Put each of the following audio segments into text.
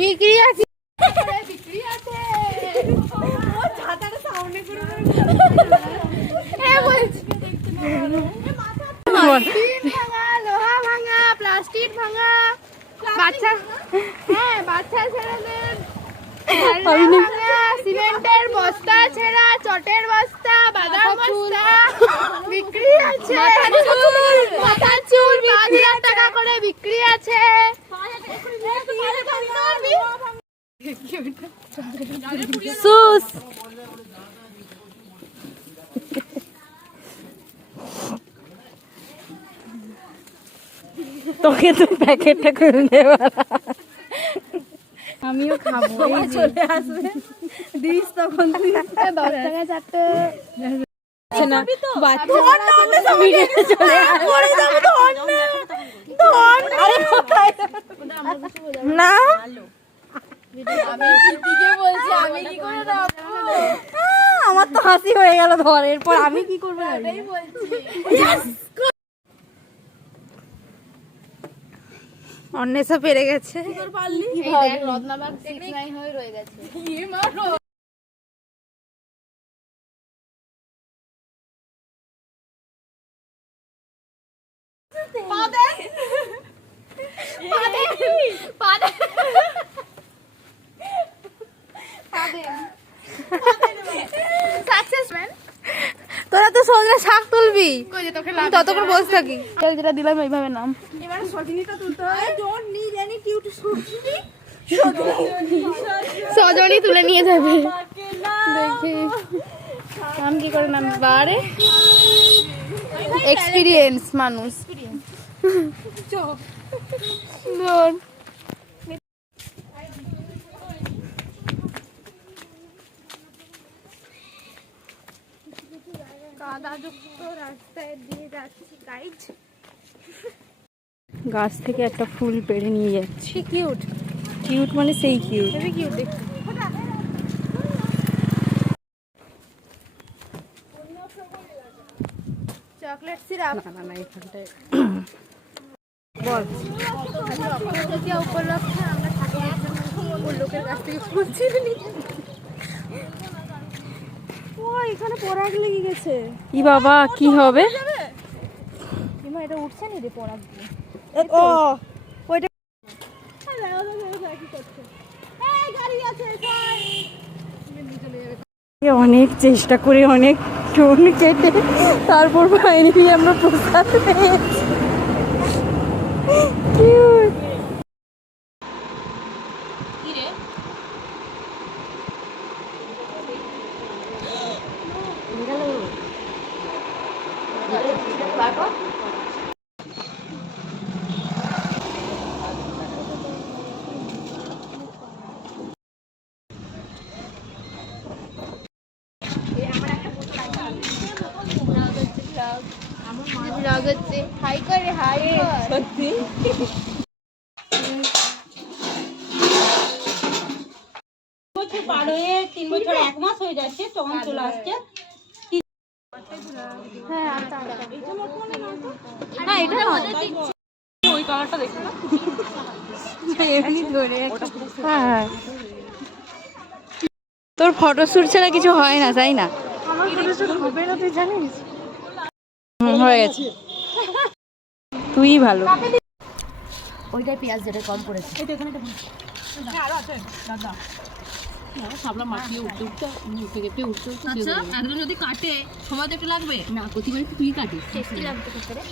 বিক্রি আছে, বিক্রি আছে। ও ছাতাটা সামনে করে হ্যাঁ বলছি। লোহা ভাঙা, প্লাস্টিক ভাঙা, বাচ্চা, হ্যাঁ বাচ্চা ছেলেদের ভাঙা, সিমেন্টের বস্তা ছেঁড়া, চটের বস্তা, বাদাম বস্তা বিক্রি আছে। মাথার চুল 5,000 টাকা করে বিক্রি আছে। সুস তোকে তো প্যাকেটটা খুলে দেওয়া, আমিও খাবো। চলে আসবে দিস তখন 10 টাকা চারটে না বাচ্চা না আমার তো হাসি হয়ে গেল ধর, এরপর আমি কি করবো? অন্বেষা পেরে গেছে। রত্নাবাগ 6-9 হয়ে রয়ে গেছে। তোরা তো সোজা শাক তুলবি, ততক্ষণ বসে থাকি। যেটা দিলাম এইভাবে নাম। এবারে সজনিটা তুলতে হবে। ডোন্ট নিড এনি কিউট সজনি। সজনি তুলে নিয়ে যাবে। দেখি নাম কি করে নাম বারে এক্সপেরিয়েন্স মানুষ। ধর কাদাযুক্ত রাস্তায় দিয়ে যাচ্ছি গাইজ। গাছ থেকে একটা ফুল পেড়ে নিয়ে যাচ্ছি। কিউট, কিউট মানে সেই কিউট। হেবি কিউট দেখতে। চকলেট সিরাপ না এখানটায় বল। অক্ষয় উপলক্ষে আমরা ঠাকুরের জন্য লোকের কাছ থেকে ফুল ছিঁড়ে নিই। ও এখানে পরাগ লেগে গেছে। ই বাবা কি হবে? কিমা এটা উঠছে নি রে পরাগ দিয়ে। ও ওইটা অনেক চেষ্টা করে অনেক চুন কেটে তারপর ফাইনালি আমরা প্রসাদ পেয়েছি। কিউট। ব্লগ হচ্ছে হাই করে হাই সত্যি বছর পার হয়ে 3 বছর 1 মাস হয়ে যাচ্ছে, তখন চলে আসছে। হ্যাঁ আচ্ছা না এটা না ওই কালারটা দেখো না এমনি ধরে হ্যাঁ। তোর ফটোশুট ছাড়া কিছু হয় না তাই না? আমার ফটোশুট হবে না তুই জানিস। হয়ে গেছে, তুই ভালো। ওইটাই পেঁয়াজ যেটা কম পড়েছে। একদম যদি কাটে সময় তো একটু লাগবে না, প্রতিবার একটু তুই কাটিস। টেস্টি লাগবে ভিতরে,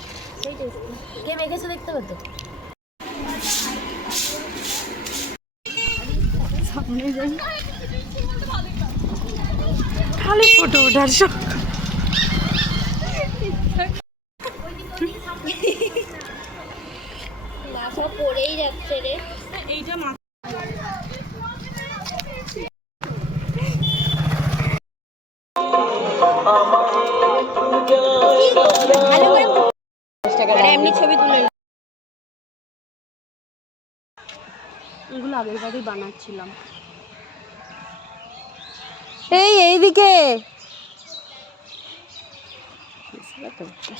সেই টেস্টি। কে মেখেছে দেখতে পারতো? সামনে যাই খালি ফটো ওঠার সব। মাথা পড়েই যাচ্ছে রে। এইটা এমনি ছবি তুলে এগুলো আগের বারেই বানাচ্ছিলাম। এইদিকে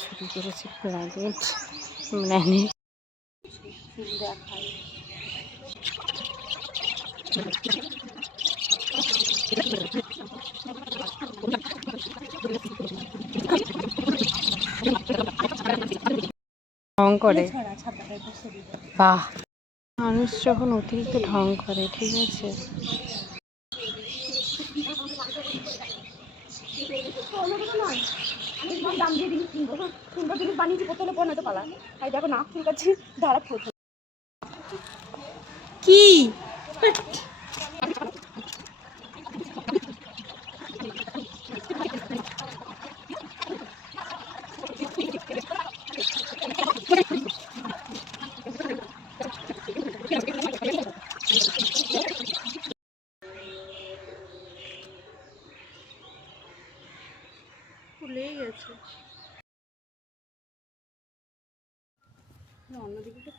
শুরু করেছে প্লাগেট মানে ঢং করে। বাহ, মানুষ যখন অতিরিক্ত ঢং করে, ঠিক আছে। কি খুলেই গেছে। অন্যদিকে